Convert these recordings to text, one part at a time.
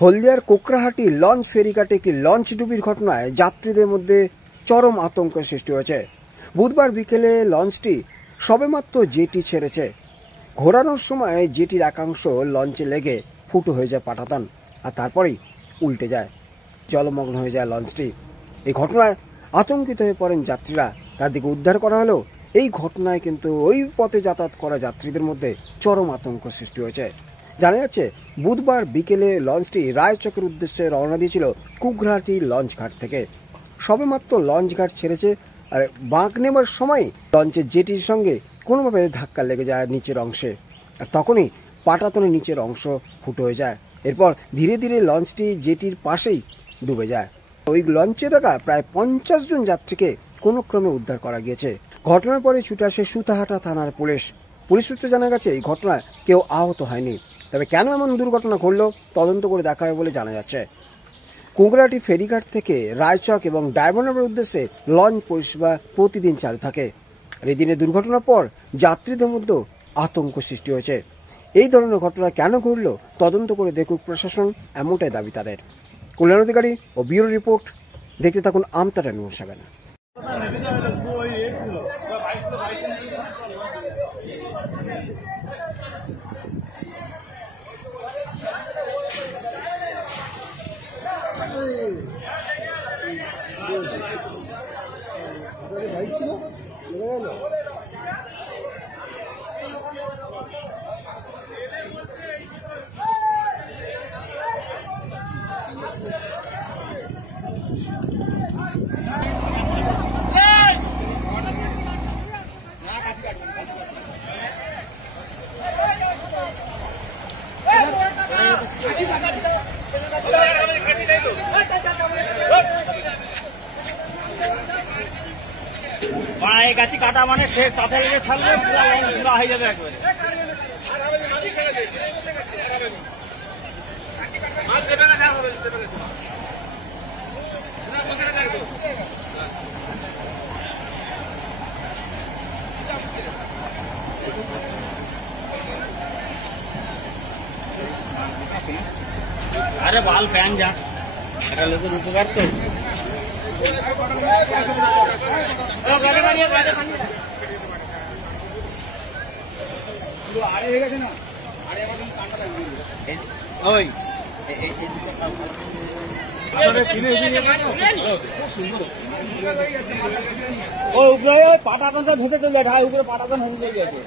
হলদিয়ার কোকরাহাটি launch ফেরিঘাটে একটি launch ডুবির ঘটনায় যাত্রীদের মধ্যে চরম আতঙ্কের সৃষ্টি হয়েছে। বুধবার বিকেলে লঞ্চটি সবেমাত্র জেটি ছেড়েছে। ঘোরানোর সময় জেটির একাংশ লঞ্চে লেগে ফুটো হয়ে যায় পাটাতন, আর তারপরেই উল্টে যায়, জলমগ্ন হয়ে যায় লঞ্চটি। এই ঘটনায় আতঙ্কিত হয়ে পড়েন যাত্রীরা। তাদেরকে উদ্ধার করা হলেও এই ঘটনায় কিন্তু ওই পথে যাতায়াত করা যাত্রীদের মধ্যে চরম আতঙ্ক সৃষ্টি হয়েছে। জানা যাচ্ছে, বুধবার বিকেলে লঞ্চটি রায়চকের উদ্দেশ্যে রওনা দিয়েছিল কোকরাহাটি লঞ্চ ঘাট থেকে। সবেমাত্র লঞ্চ ঘাট ছেড়েছে, আর বাঁক নেবার সময় লঞ্চের জেটির সঙ্গে কোনোভাবে ধাক্কা লেগে যায় নিচের অংশে, আর তখনই পাটাতনের নিচের অংশ ফুটো হয়ে যায়। এরপর ধীরে ধীরে লঞ্চটি জেটির পাশেই ডুবে যায়। ওই লঞ্চে থাকা প্রায় 50 জন যাত্রীকে কোনো ক্রমে উদ্ধার করা গিয়েছে। ঘটনার পরে ছুটে আসে সুতাহাটা থানার পুলিশ সূত্রে জানা গেছে, এই ঘটনায় কেউ আহত হয়নি। তবে কেন এমন দুর্ঘটনা ঘটল তদন্ত করে দেখা হবে বলে জানা যাচ্ছে। কোকরাহাটি ফেরিঘাট থেকে রায়চক এবং ডায়মন্ডের উদ্দেশ্যে লঞ্চ পরিষেবা প্রতিদিন চালু থাকে। আর এই দিনে দুর্ঘটনার পর যাত্রীদের মধ্যে আতঙ্ক সৃষ্টি হয়েছে। এই ধরনের ঘটনা কেন ঘটল তদন্ত করে দেখুক প্রশাসন, এমনটাই দাবি তাদের। কল্যাণ অধিকারী ও ব্যুরো রিপোর্ট। দেখতে থাকুন আমতারা নিউজ 7। বাইক ছিল গাছি কাটা মানে সে তাতে লেগে থাকবে, পুরো হয়ে যাবে একবারে। আরে বাল ফ্যান যা, একটা লোকের উপকার তো। পাটাতন ঢুকে চলে যায়, উপরে পাটাতন হয়ে গেছে।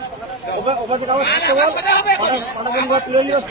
পাটাতন তুলে নিয়ে